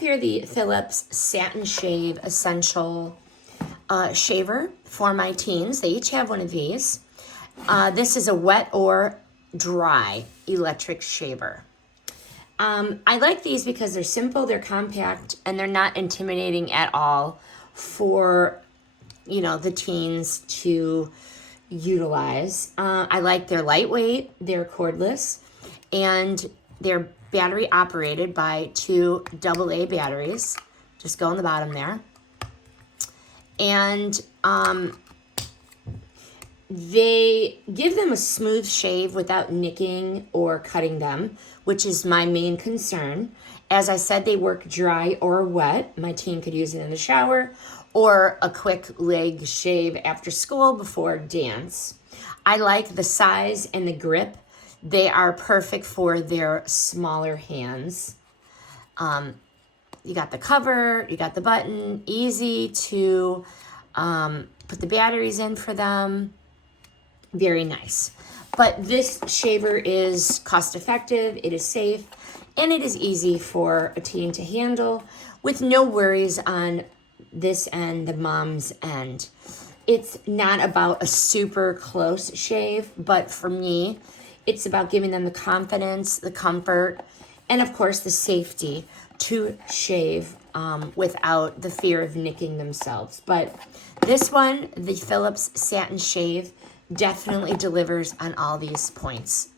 have here the Philips SatinShave Essential Shaver for my teens. They each have one of these. This is a wet or dry electric shaver. I like these because they're simple, they're compact, and they're not intimidating at all for, you know, the teens to utilize. I like they're lightweight, they're cordless, and they're battery operated by 2 AA batteries. Just go on the bottom there. And they give them a smooth shave without nicking or cutting them, which is my main concern. As I said, they work dry or wet. My teen could use it in the shower or a quick leg shave after school before dance. I like the size and the grip. They are perfect for their smaller hands. You got the cover, you got the button, easy to put the batteries in for them. Very nice. But this shaver is cost effective, it is safe, and it is easy for a teen to handle with no worries on this end, the mom's end. It's not about a super close shave, but for me, it's about giving them the confidence, the comfort, and of course the safety to shave without the fear of nicking themselves. But this one, the Philips SatinShave, definitely delivers on all these points.